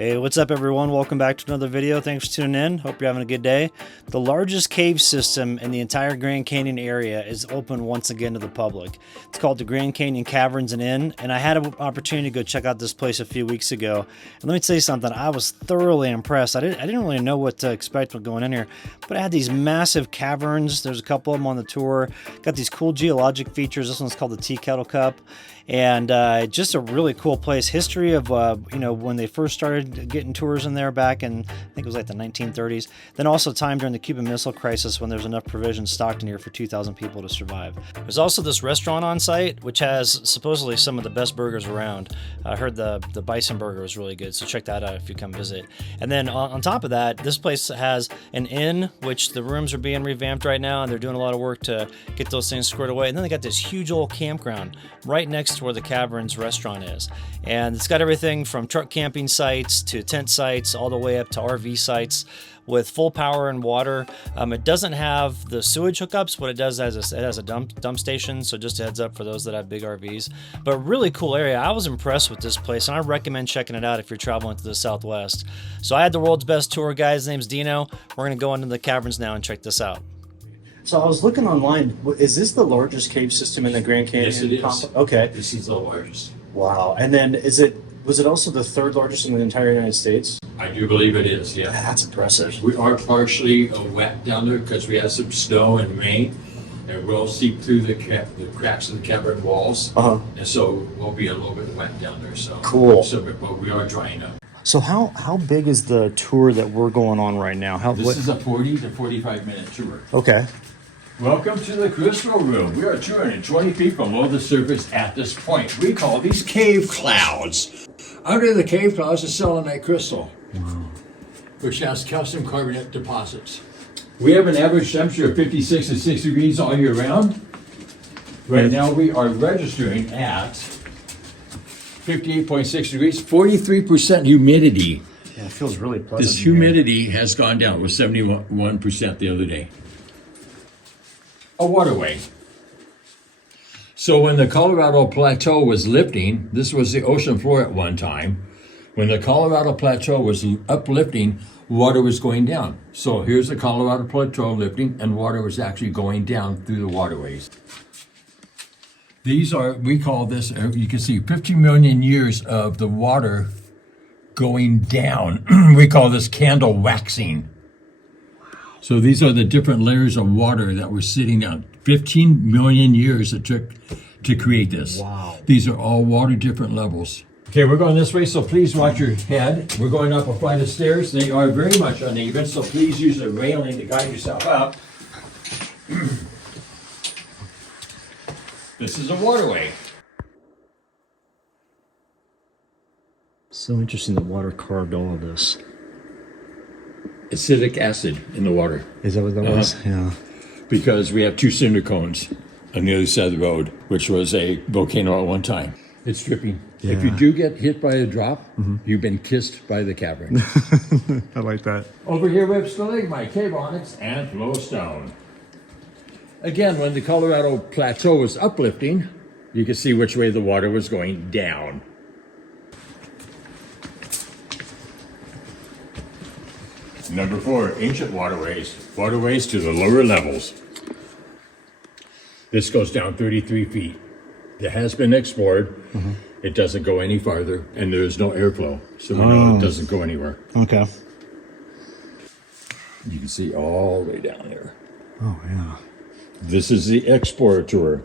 Hey, what's up everyone? Welcome back to another video. Thanks for tuning in. Hope you're having a good day. The largest cave system in the entire Grand Canyon area is open once again to the public. It's called the Grand Canyon Caverns and Inn, and I had an opportunity to go check out this place a few weeks ago. And let me tell you something, I was thoroughly impressed. I didn't really know what to expect when going in here, but it had these massive caverns. There's a couple of them on the tour. Got these cool geologic features. This one's called the Teacup, and just a really cool place. History of when they first started getting tours in there back in, I think it was like the 1930s. Then also time during the Cuban Missile Crisis when there's enough provisions stocked in here for 2,000 people to survive. There's also this restaurant on site which has supposedly some of the best burgers around. I heard the bison burger was really good, so check that out if you come visit. And then on top of that, this place has an inn, which the rooms are being revamped right now, and they're doing a lot of work to get those things squared away. And then they got this huge old campground right next to where the Caverns restaurant is. And it's got everything from truck camping sites to tent sites all the way up to RV sites with full power and water. It doesn't have the sewage hookups. What it does is it has a dump station, so just a heads up for those that have big RVs. But really cool area. I was impressed with this place, and I recommend checking it out if you're traveling to the Southwest. So I had the world's best tour guide. His name's Dino. We're going to go into the caverns now and check this out. So I was looking online. Is this the largest cave system in the Grand Canyon? Yes, it is. Okay. This is the largest. Wow. And then was it also the third largest in the entire United States? I do believe it is, yeah. That's impressive. We are partially wet down there because we had some snow and rain. It will seep through the cracks of the cavern walls. And so we'll be a little bit wet down there. So cool. But we are drying up. So how big is the tour that we're going on right now? This is a 40 to 45 minute tour. Okay. Welcome to the Crystal Room. We are 220 feet below the surface at this point. We call these cave clouds. Under the cave clouds is selenite crystal, which has calcium carbonate deposits. We have an average temperature of 56 to 6 degrees all year round. Right now we are registering at 58.6 degrees, 43% humidity. Yeah, it feels really pleasant. This humidity has gone down. It was 71% the other day. A waterway. So when the Colorado Plateau was lifting, this was the ocean floor at one time. When the Colorado Plateau was uplifting, water was going down. So here's the Colorado Plateau lifting, and water was actually going down through the waterways. These are, we call this, you can see 50 million years of the water going down. We call this candle waxing. So these are the different layers of water that were sitting on. 15 million years it took to create this. Wow. These are all water different levels. Okay, we're going this way, so please watch your head. We're going up a flight of stairs. They are very much uneven, so please use the railing to guide yourself up. This is a waterway. So interesting that water carved all of this. Acidic acid in the water. Is that what that was? Yeah. Because we have two cinder cones on the other side of the road, which was a volcano at one time. It's dripping. Yeah. If you do get hit by a drop, you've been kissed by the cavern. I like that. Over here we have stalagmite, cave onyx, and flowstone. Again, when the Colorado Plateau was uplifting, you can see which way the water was going down. Number 4, ancient waterways. Waterways to the lower levels. This goes down 33 feet. It has been explored. It doesn't go any farther, and there is no airflow, so we know it doesn't go anywhere. Okay. You can see all the way down there. Oh, yeah. This is the Explorer Tour.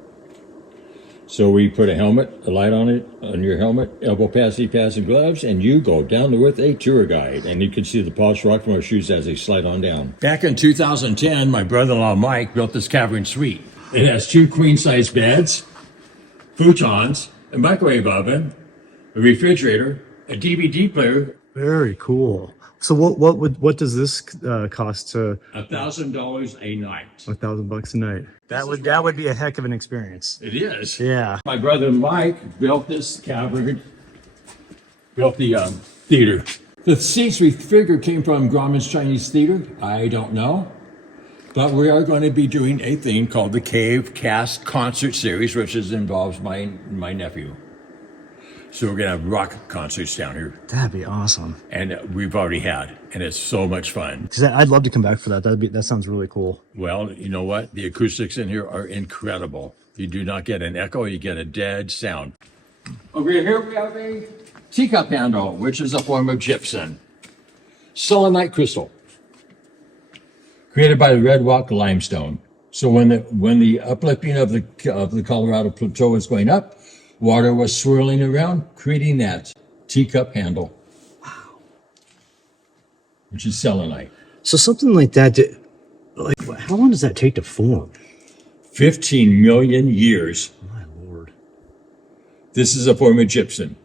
So we put a helmet, a light on it, on your helmet, elbow pads, knee pads, and gloves, and you go down there with a tour guide. And you can see the polished rock from our shoes as they slide on down. Back in 2010, my brother-in-law Mike built this cavern suite. It has 2 queen-size beds, futons, a microwave oven, a refrigerator, a DVD player. Very cool. So what does this cost to? $1,000 a night. $1,000 a night. That would be a heck of an experience. It is. Yeah. My brother Mike built this cavern, built the theater. The seats we figured came from Grauman's Chinese Theater. I don't know. But we are going to be doing a thing called the Cave Cast Concert Series, which involves my nephew. So we're gonna have rock concerts down here, That'd be awesome. and we've already had, and it's so much fun. Because I'd love to come back for that. That sounds really cool. Well, you know what? The acoustics in here are incredible. You do not get an echo; you get a dead sound. Over here we have a teacup handle, which is a form of gypsum, selenite crystal, created by the red rock limestone. So when the uplifting of the Colorado Plateau was going up, water was swirling around, creating that teacup handle. Wow. Which is selenite. So something like that, like how long does that take to form? 15 million years. My Lord. This is a form of gypsum.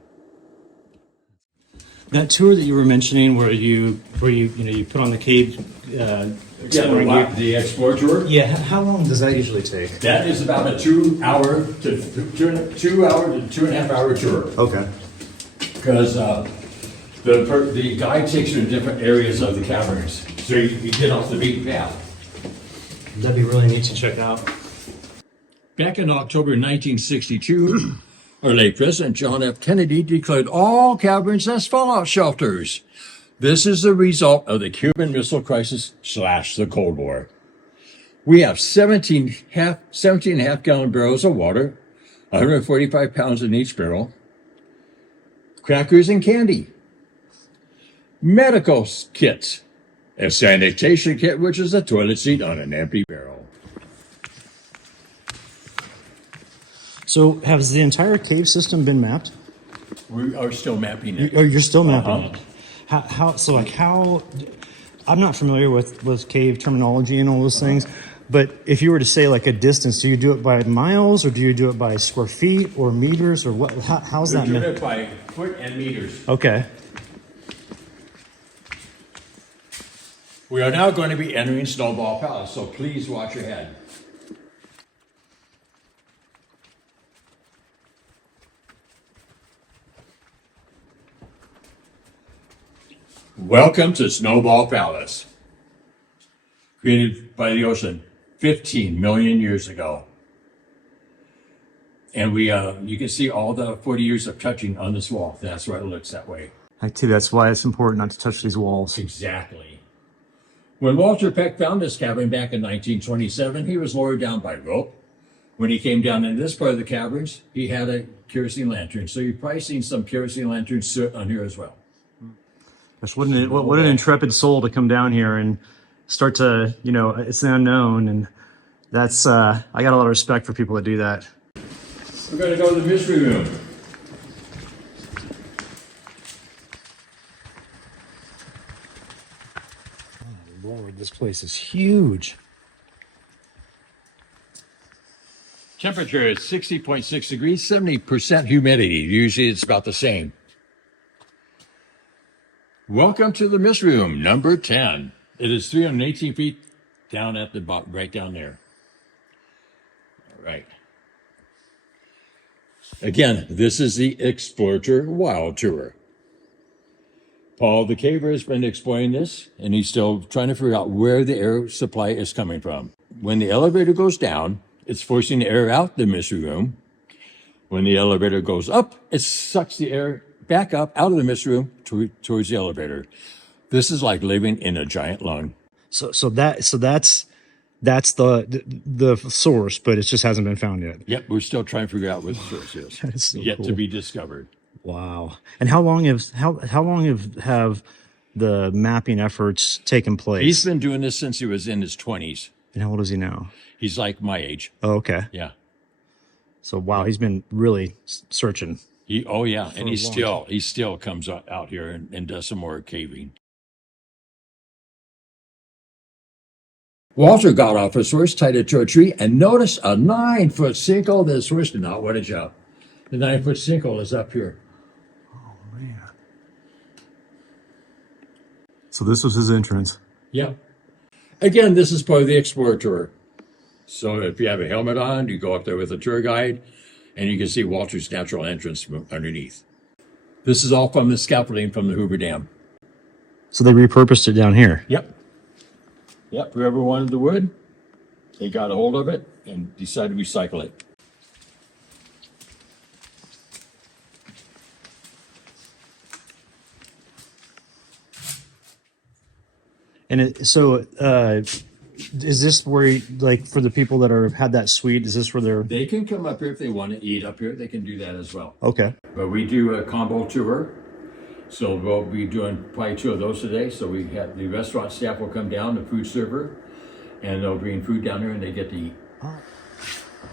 That tour that you were mentioning, where you put on the cave. The Explore Tour. Yeah. How long does that usually take? That is about a 2 hour to 2.5 hour tour. Okay. Because the guide takes you to different areas of the caverns, so you get off the beaten path. That'd be really neat to check out. Back in October 1962, our late President John F. Kennedy declared all caverns as fallout shelters. This is the result of the Cuban Missile Crisis / the Cold War. We have 17.5 gallon barrels of water, 145 pounds in each barrel, crackers and candy, medical kits, a sanitation kit, which is a toilet seat on an empty barrel. So has the entire cave system been mapped? We are still mapping it. You're still mapping it. How? I'm not familiar with cave terminology and all those things, but if you were to say like a distance, do you do it by miles or do you do it by square feet or meters or what? How's that? We do it by foot and meters. Okay. We are now going to be entering Snowball Palace, so please watch your head. Welcome to Snowball Palace, created by the ocean 15 million years ago. And you can see all the 40 years of touching on this wall. That's why it looks that way. I too. That's why it's important not to touch these walls. Exactly. When Walter Peck found this cavern back in 1927, he was lowered down by rope. When he came down in this part of the caverns, he had a kerosene lantern. So you've probably seen some kerosene lantern soot on here as well. Gosh, what an intrepid soul to come down here and start to, it's the unknown. And that's, I got a lot of respect for people that do that. We're going to go to the mystery room. Oh, Lord, this place is huge. Temperature is 60.6 degrees, 70% humidity. Usually it's about the same. Welcome to the mystery room, number 10. It is 318 feet down at the bottom, right down there. All right. Again, this is the Explorer Wild Tour. Paul the Caver has been exploring this, and he's still trying to figure out where the air supply is coming from. When the elevator goes down, it's forcing the air out the mystery room. When the elevator goes up, it sucks the air back up out of the mystery room towards the elevator. This is like living in a giant lung. So that's the source, but it just hasn't been found yet. Yep, we're still trying to figure out what the source is. That is so yet cool. to be discovered. Wow. And how long have the mapping efforts taken place? He's been doing this since he was in his 20s. And how old is he now? He's like my age. Oh, okay. Yeah. So wow, he's been really searching. And he still comes out here and does some more caving. Walter got off his horse, tied it to a tree, and noticed a 9-foot sinkhole. This horse did not want to jump. The 9-foot sinkhole is up here. Oh man. So this was his entrance. Yeah. Again, this is part of the Explorer Tour. So if you have a helmet on, you go up there with a tour guide, and you can see Walter's natural entrance from underneath. This is all from the scaffolding from the Hoover Dam. So they repurposed it down here. Yep. Whoever wanted the wood, they got a hold of it and decided to recycle it. And is this where, like, for the people that had that suite, is this where they're... They can come up here if they want to eat up here. They can do that as well. Okay. But we do a combo tour. So we'll be doing probably 2 of those today. So we have the restaurant staff will come down, the food server, and they'll bring food down there and they get to eat.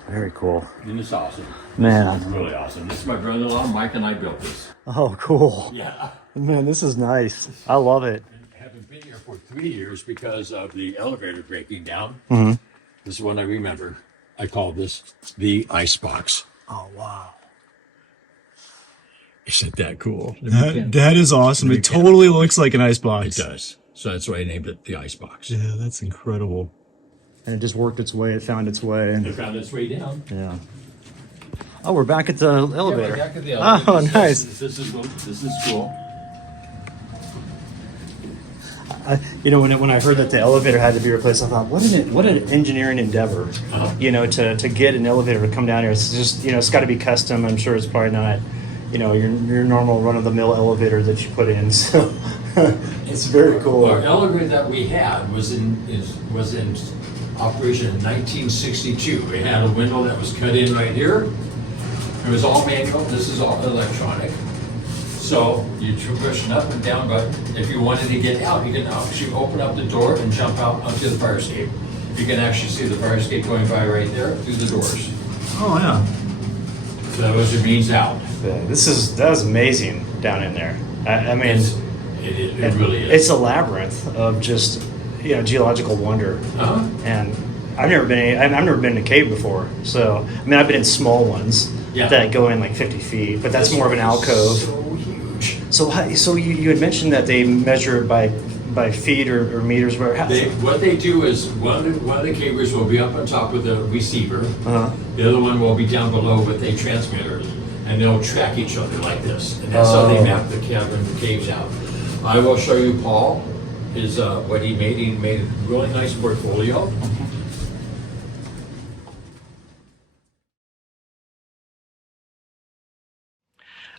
Very cool. And it's awesome. Man. It's really awesome. This is my brother-in-law, Mike, and I built this. Oh, cool. Yeah. Man, this is nice. I love it. I haven't been here for 3 years because of the elevator breaking down. Mm-hmm. This is one I remember. I call this the icebox. Oh, wow. Isn't that cool? That is awesome. It totally looks like an icebox. It does. So that's why I named it the icebox. Yeah, that's incredible. And it just worked its way. It found its way. It found its way down. Yeah. Oh, we're back at the elevator. Yeah, we're back at the elevator. Oh, nice. This is cool. When I heard that the elevator had to be replaced, I thought, what an engineering endeavor. To get an elevator to come down here. It's just, it's got to be custom. I'm sure it's probably not, your normal run-of-the-mill elevator that you put in. So it's very cool. Our elevator that we had was in operation in 1962. It had a window that was cut in right here. It was all manual. This is all electronic. So you push up and down, but if you wanted to get out, you can actually open up the door and jump out onto the fire escape. You can actually see the fire escape going by right there through the doors. Oh, yeah. So that was your means out. Yeah, that was amazing down in there. I mean, it really is. It's a labyrinth of just geological wonder. Uh-huh. And I've never been in a cave before. So I mean, I've been in small ones that go in like 50 feet, but that's more of an alcove. So huge. So you had mentioned that they measure it by feet or meters. What they do is one of the cavers will be up on top with a receiver. Uh-huh. The other one will be down below with a transmitter, and they'll track each other like this. And that's how they map the caves out. I will show you Paul, what he made. He made a really nice portfolio.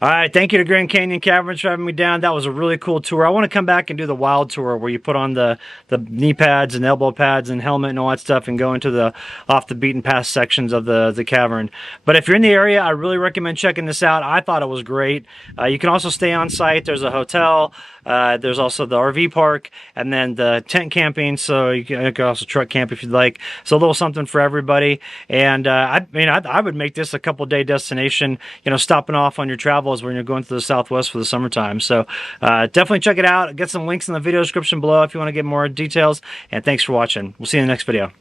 All right, thank you to Grand Canyon Caverns for having me down. That was a really cool tour. I want to come back and do the wild tour where you put on the knee pads and elbow pads and helmet and all that stuff and go into the off the beaten path sections of the cavern. But if you're in the area, I really recommend checking this out. I thought it was great. You can also stay on site. There's a hotel. There's also the RV park and then the tent camping. So you can also truck camp if you'd like. So a little something for everybody. And I would make this a couple-day destination, stopping off on your travels when you're going to the Southwest for the summertime. So definitely check it out. Get some links in the video description below if you want to get more details. And thanks for watching. We'll see you in the next video.